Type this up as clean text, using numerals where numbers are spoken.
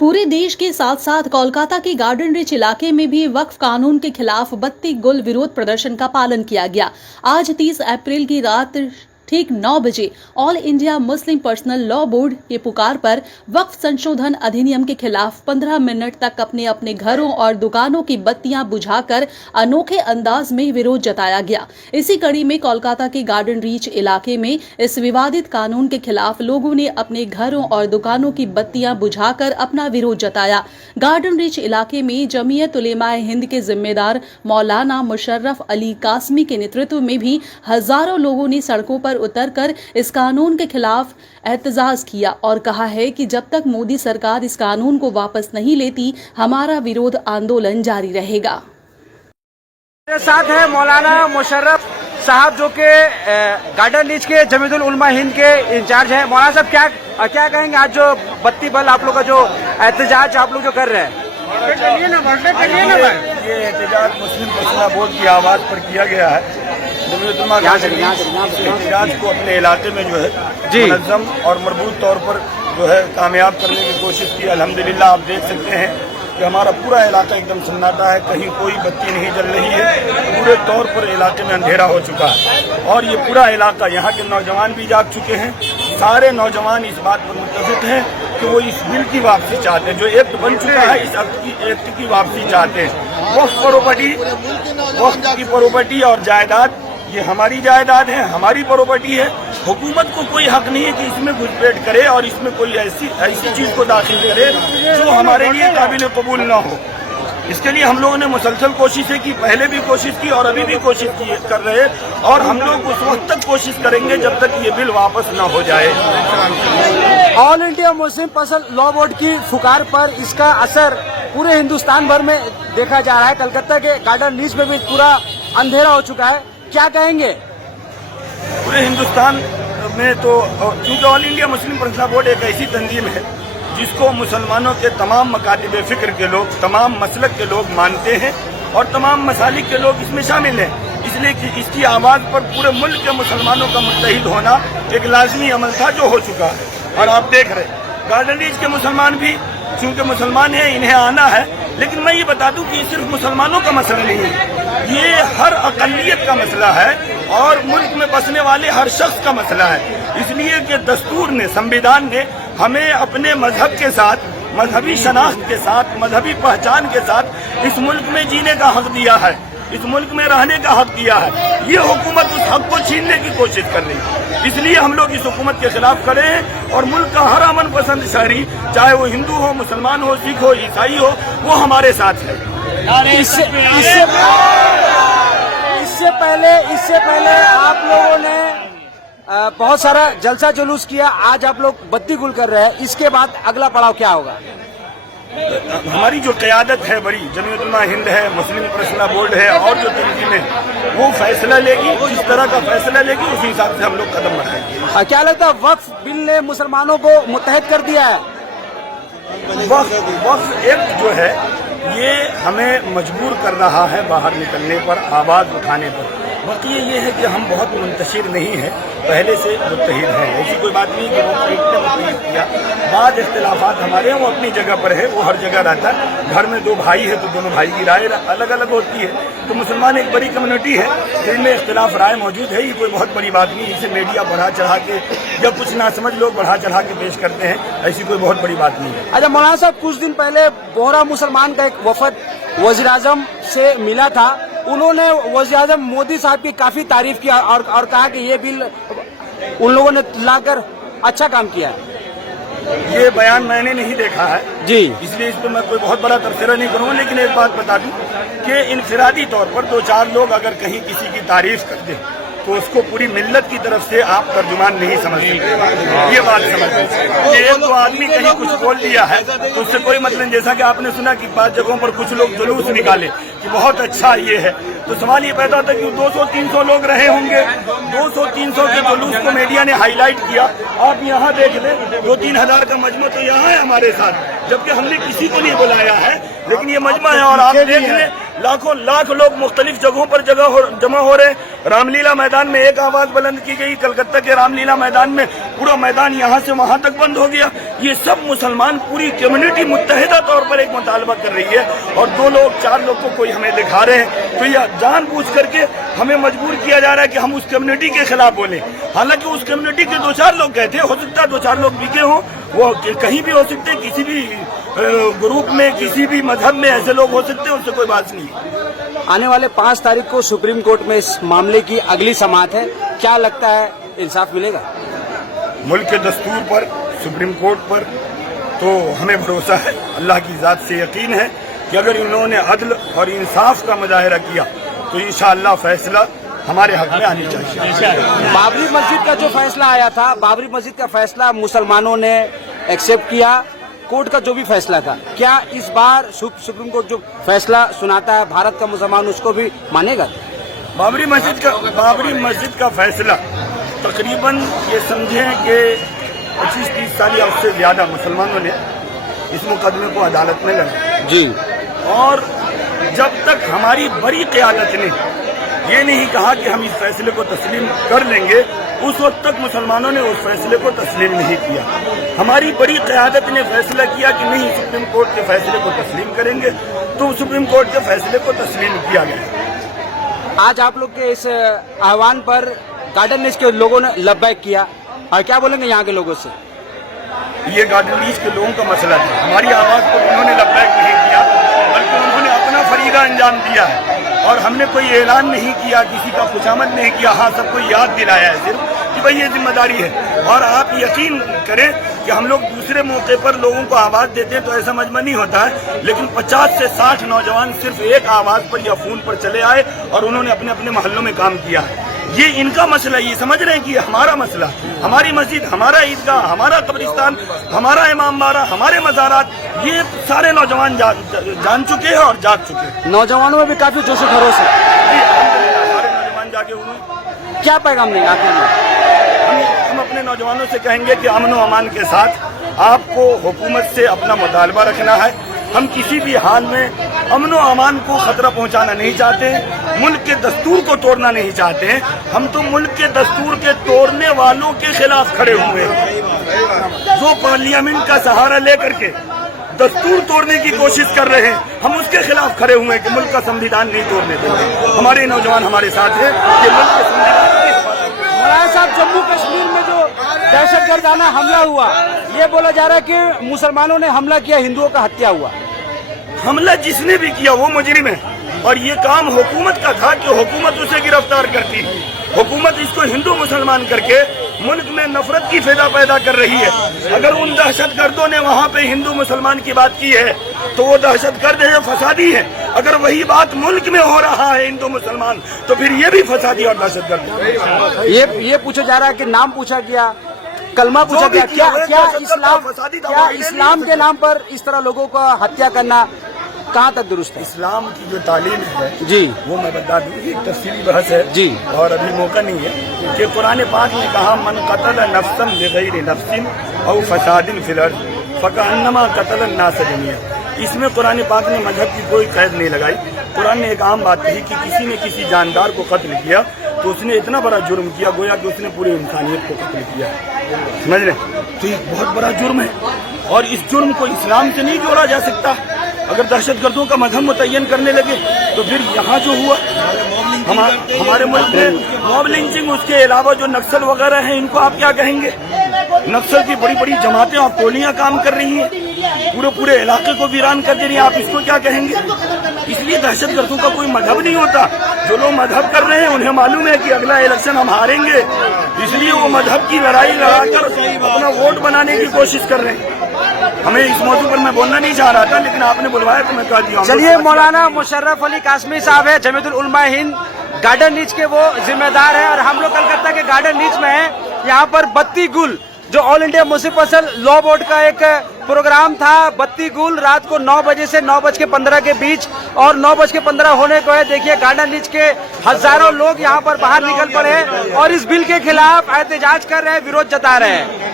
पूरे देश के साथ साथ कोलकाता के गार्डन रिच इलाके में भी वक्फ कानून के खिलाफ बत्ती गुल विरोध प्रदर्शन का पालन किया गया। आज 30 अप्रैल की रात ठीक 9 बजे all India Muslim personal law board के पुकार पर वक्फ संशोधन अधिनियम के खिलाफ 15 मिनट तक अपने अपने घरों और दुकानों की बत्तियां बुझाकर अनोखे अंदाज में विरोध जताया गया। इसी कड़ी में कोलकाता के गार्डन रीच इलाके में इस विवादित कानून के खिलाफ लोगों ने अपने घरों और दुकानों की बत्तियां बुझाकर अपना विरोध जताया। गार्डन रीच इलाके में जमीयत उलेमाए हिंद के जिम्मेदार मौलाना मुशर्रफ अली कासमी के नेतृत्व में भी हजारों लोगों ने सड़कों पर उतरकर इस कानून के खिलाफ एहतजाज किया और कहा है कि जब तक मोदी सरकार इस कानून को वापस नहीं लेती, हमारा विरोध आंदोलन जारी रहेगा। मेरे साथ है मौलाना मुशर्रफ साहब जो कि गार्डन रीच के जमीयतुल उलमा हिंद के इंचार्ज हैं। मौलाना साहब क्या कहेंगे, आज जो बत्ती बल आप लोग का जो एहतजाज आप लोग जो कर रहे हैं? ये एहतजाज मुस्लिम पर्सनल बोर्ड की आवाज पर किया गया है। जमीयतुल उलमा एहतजाज को अपने इलाके में जो है मुनज़्ज़म और मरबूत तौर पर जो है कामयाब करने की कोशिश की। अल्हम्दुलिल्लाह आप देख सकते हैं कि हमारा पूरा इलाका एकदम सन्नाटा है, कहीं कोई बत्ती नहीं जल रही है। पूरे तौर पर इलाके में अंधेरा हो चुका है और ये पूरा इलाका, यहाँ के नौजवान भी जाग चुके हैं। सारे नौजवान इस बात पर मुत्तफिक हैं कि वो इस बिल की वापसी चाहते हैं, जो एक्ट बन चुका है इस एक्ट की वापसी चाहते हैं। वक्फ की प्रॉपर्टी और जायदाद ये हमारी जायदाद है, हमारी प्रॉपर्टी है। हुकूमत को कोई हक नहीं है कि इसमें घुसपैठ करे और इसमें कोई ऐसी चीज को दाखिल करे जो हमारे लिए काबिल कबूल न हो। इसके लिए हम लोगों ने मुसलसल कोशिशें की, पहले भी कोशिश की और अभी भी कोशिश कर रहे हैं और हम लोग उस वक्त तक कोशिश करेंगे जब तक ये बिल वापस न हो जाए। All India Muslim personal law board की फुकार पर इसका असर पूरे हिंदुस्तान भर में देखा जा रहा है। कलकत्ता के गार्डन रीच में भी पूरा अंधेरा हो चुका है। क्या कहेंगे? पूरे हिंदुस्तान में तो क्योंकि all India Muslim personal board एक ऐसी तंजीम है जिसको मुसलमानों के तमाम मकातिब फिक्र के लोग, तमाम मसलक के लोग मानते हैं और तमाम मसालिक के लोग इसमें शामिल हैं। इसलिए कि इसकी आवाज़ पर पूरे मुल्क के मुसलमानों का मुत्तहिद होना एक लाजमी अमल था जो हो चुका है। और आप देख रहे हैं गार्डन रीच के मुसलमान भी चूँकि मुसलमान हैं, इन्हें आना है। लेकिन मैं ये बता दूं कि ये सिर्फ मुसलमानों का मसला नहीं है, ये हर अक़लियत का मसला है और मुल्क में बसने वाले हर शख्स का मसला है। इसलिए कि दस्तूर ने, संविधान ने हमें अपने मजहब के साथ, मजहबी शनाख्त के साथ, मजहबी पहचान के साथ इस मुल्क में जीने का हक दिया है, इस मुल्क में रहने का हक दिया है। ये हुकूमत उस हक को छीनने की कोशिश कर रही है। इसलिए हम लोग इस हुकूमत के खिलाफ खड़े हैं और मुल्क का हर अमन पसंद शहरी, चाहे वो हिंदू हो, मुसलमान हो, सिख हो, ईसाई हो, वो हमारे साथ है। इससे पहले आप लोगों ने बहुत सारा जलसा जुलूस किया, आज आप लोग बत्ती गुल कर रहे हैं। इसके बाद अगला पड़ाव क्या होगा? हमारी जो क़यादत है बड़ी, जमीयत उलमा हिंद है, मुस्लिम पर्सनल बोर्ड है और जो तंजीमें वो फैसला लेगी, जिस तरह का फैसला लेगी उसी हिसाब से हम लोग कदम बढ़ाएंगे। क्या लगता है वक्फ बिल ने मुसलमानों को मुत्तहिद कर दिया है? वक्फ एक्ट जो है ये हमें मजबूर कर रहा है बाहर निकलने पर, आवाज़ उठाने पर। बाकी ये है कि हम बहुत मुंतशिर नहीं है, पहले से मुत्तहिद हैं। ऐसी कोई बात नहीं कि वो एक ने मुत्तहिद किया। बाद इख्तिलाफात हमारे हैं, वो अपनी जगह पर है, वो हर जगह रहता है। घर में दो भाई है तो दोनों भाई की राय अलग अलग होती है। तो मुसलमान एक बड़ी कम्युनिटी है जिनमें इख्तिलाफ राय मौजूद है। ये कोई बहुत बड़ी बात नहीं, इसे मीडिया बढ़ा चढ़ा के या कुछ ना समझ लोग बढ़ा चढ़ा के पेश करते हैं, ऐसी कोई बहुत बड़ी बात नहीं है। अच्छा मौलाना साहब, कुछ दिन पहले बोहरा मुसलमान का एक वफद वज़ीर आज़म से मिला था। उन्होंने वज़ीर आज़म मोदी साहब की काफी तारीफ की और कहा कि ये बिल उन लोगों ने लाकर अच्छा काम किया है। ये बयान मैंने नहीं देखा है जी, इसलिए इस पर मैं कोई बहुत बड़ा तबसरा नहीं करूंगा। लेकिन एक बात बता दूं कि इनफरादी तौर पर दो चार लोग अगर कहीं किसी की तारीफ कर दें तो उसको पूरी मिल्लत की तरफ से आप तर्जुमान नहीं समझ सकते। ये बात समझ लीजिए, एक दो आदमी कहीं कुछ बोल दिया है तो उससे कोई मतलब। जैसा कि आपने सुना कि 5 जगहों पर कुछ लोग जुलूस निकाले कि बहुत अच्छा ये है, तो सवाल ये पैदा होता है कि 200-300 लोग रहे होंगे। 200-300 के जुलूस को मीडिया ने हाईलाइट किया। आप यहाँ देख लें, 2-3 हजार का मजमा तो यहाँ है हमारे साथ, जबकि हमने किसी को नहीं बुलाया है, लेकिन ये मजमा है। और आप देख लें, लाखों लाख लोग मुख्तलिफ जगहों पर जमा हो रहे हैं। रामलीला मैदान में एक आवाज बुलंद की गई, कलकत्ता के रामलीला मैदान में पूरा मैदान यहाँ से वहाँ तक बंद हो गया। ये सब मुसलमान, पूरी कम्युनिटी मुत्तहिदा तौर पर एक मुतालबा कर रही है, और 2 लोग 4 लोग को कोई हमें दिखा रहे हैं, तो यह जानबूझ करके हमें मजबूर किया जा रहा है कि हम उस कम्युनिटी के खिलाफ बोलें। हालांकि उस कम्युनिटी के 2-4 लोग कहते हैं, हो सकता है 2-4 लोग बिके हों, वो कहीं भी हो सकते हैं, किसी भी ग्रुप में, किसी भी मजहब में ऐसे लोग हो सकते हैं, उससे कोई बात नहीं है। आने वाले 5 तारीख को सुप्रीम कोर्ट में इस मामले की अगली समाअत है, क्या लगता है इंसाफ मिलेगा? मुल्क के दस्तूर पर, सुप्रीम कोर्ट पर तो हमें भरोसा है, अल्लाह की ज़ात से यकीन है कि अगर इन्होंने अदल और इंसाफ का मुजाहिरा किया तो इंशाअल्लाह फैसला हमारे हक में आनी चाहिए। बाबरी मस्जिद का जो फैसला आया था, बाबरी मस्जिद का फैसला मुसलमानों ने एक्सेप्ट किया, कोर्ट का जो भी फैसला था, क्या इस बार सुप्रीम कोर्ट जो फैसला सुनाता है भारत का मुसलमान उसको भी मानेगा? बाबरी मस्जिद का फैसला तकरीबन ये समझें कि 25-30 साल या उससे ज्यादा मुसलमानों ने इस मुकदमे को अदालत में लड़ा जी, और जब तक हमारी बड़ी क़यादत ने ये नहीं कहा कि हम इस फैसले को तस्लीम कर लेंगे, उस वक्त तक मुसलमानों ने उस फैसले को तस्लीम नहीं किया। हमारी बड़ी क़यादत ने फैसला किया कि नहीं, सुप्रीम कोर्ट के फैसले को तस्लीम करेंगे, तो सुप्रीम कोर्ट के फैसले को तस्लीम किया गया। आज आप लोग के इस आह्वान पर गार्डन रीच के लोगों ने लब्बैक किया, और क्या बोलेंगे यहाँ के लोगों से? ये गार्डन रीच के लोगों का मसला था, हमारी आवाज़ को उन्होंने लब्बैक नहीं किया, बल्कि उन्होंने अपना फरीदा अंजाम दिया है, और हमने कोई ऐलान नहीं किया, किसी का खुशामद नहीं किया। हाँ, सबको याद दिलाया है सिर्फ कि भाई ये जिम्मेदारी है। और आप यकीन करें कि हम लोग दूसरे मौके पर लोगों को आवाज़ देते हैं तो ऐसा मजमा नहीं होता है, लेकिन 50 से 60 नौजवान सिर्फ एक आवाज़ पर या फोन पर चले आए और उन्होंने अपने अपने मोहल्लों में काम किया। ये इनका मसला, ये समझ रहे हैं कि हमारा मसला, हमारी मस्जिद, हमारा ईदगाह, हमारा कब्रिस्तान, हमारा इमाम बाड़ा, हमारे मज़ारात, ये सारे नौजवान जान चुके हैं और जाग चुके हैं। नौजवानों में भी काफी जोश खरोश है, सारे नौजवान जागे हुए हैं। क्या पैगाम देंगे आखिर में? हम अपने नौजवानों से कहेंगे कि अमन व अमान के साथ आपको हुकूमत से अपना मुतालबा रखना है। हम किसी भी हाल में अमन व अमान को खतरा पहुंचाना नहीं चाहते, मुल्क के दस्तूर को तोड़ना नहीं चाहते हैं। हम तो मुल्क के दस्तूर के तोड़ने वालों के खिलाफ खड़े हुए हैं, जो पार्लियामेंट का सहारा लेकर के दस्तूर तोड़ने की कोशिश कर रहे हैं। हम उसके खिलाफ खड़े हुए हैं कि मुल्क का संविधान नहीं तोड़ने देंगे। हमारे नौजवान हमारे साथ हैं कि मुल्क के संविधान की हिफाजत करें। मौलाना साहब, जम्मू कश्मीर में जो दहशतगर्दाना हमला हुआ, ये बोला जा रहा है कि मुसलमानों ने हमला किया, हिंदुओं का हत्या हुआ। हमला जिसने भी किया वो मुजरिम है, और ये काम हुकूमत का था कि हुकूमत उसे गिरफ्तार करती। हुकूमत इसको हिंदू मुसलमान करके मुल्क में नफरत की फिजा पैदा कर रही है। अगर उन दहशतगर्दों ने वहाँ पे हिंदू मुसलमान की बात की है तो वो दहशतगर्द है, फसादी है। अगर वही बात मुल्क में हो रहा है हिंदू मुसलमान, तो फिर ये भी फसादी और दहशतगर्द। ये पूछा जा रहा है कि नाम पूछा गया, कलमा पूछा गया, क्या इस्लाम के नाम पर इस तरह लोगों का हत्या करना कहाँ तक दुरुस्त है? इस्लाम की जो तालीम है जी, वो मैं बता दूं, एक तफसीली बहस है जी, और अभी मौका नहीं है कि कुरान पाक ने कहा मन कतल नफ्सन बिगैर नफ्सिन औ फसादिन फिल अर्द फकअन्नमा कतल अन्नास जमीअ। इसमें कुरान पाक ने मजहब की कोई कैद नहीं लगाई। कुरान ने एक आम बात कही कि किसी ने किसी जानदार को कत्ल किया तो उसने इतना बड़ा जुर्म किया गोया कि उसने पूरी इंसानियत को कत्ल किया। समझ रहे? तो ये बहुत बड़ा जुर्म है, और इस जुर्म को इस्लाम से नहीं जोड़ा जा सकता। अगर दहशतगर्दों का मजहब मुतय्यन करने लगे तो फिर यहाँ जो हुआ हमारे मुल्क में मॉब लिंचिंग, उसके अलावा जो नक्सल वगैरह हैं, इनको आप क्या कहेंगे? नक्सल की बड़ी बड़ी जमातें और टोलियां काम कर रही हैं, पूरे इलाके को वीरान कर दे रही हैं, आप इसको क्या कहेंगे? इसलिए दहशतगर्दों का कोई मजहब नहीं होता। जो लोग मजहब कर रहे हैं उन्हें मालूम है कि अगला इलेक्शन हम हारेंगे, इसलिए वो मजहब की लड़ाई लड़ाकर अपना वोट बनाने की कोशिश कर रहे हैं। हमें इस मौजू पर मैं बोलना नहीं चाह रहा था, लेकिन आपने बुलवाया तो मैं कह दिया। चलिए, मौलाना मुशर्रफ अली कासमी साहब है, जमीयतुल उलमा हिंद गार्डन रीच के वो जिम्मेदार है, और हम लोग कलकत्ता के गार्डन रीच में हैं। यहाँ पर बत्ती गुल, जो all India Muslim personal law board का एक प्रोग्राम था, बत्ती गुल रात को 9 बजे से 9:15 के बीच, और 9:15 होने को है। देखिए, गार्डन रीच के हजारों लोग यहाँ पर बाहर निकल पड़े हैं और इस बिल के खिलाफ एहतजाज कर रहे हैं, विरोध जता रहे हैं।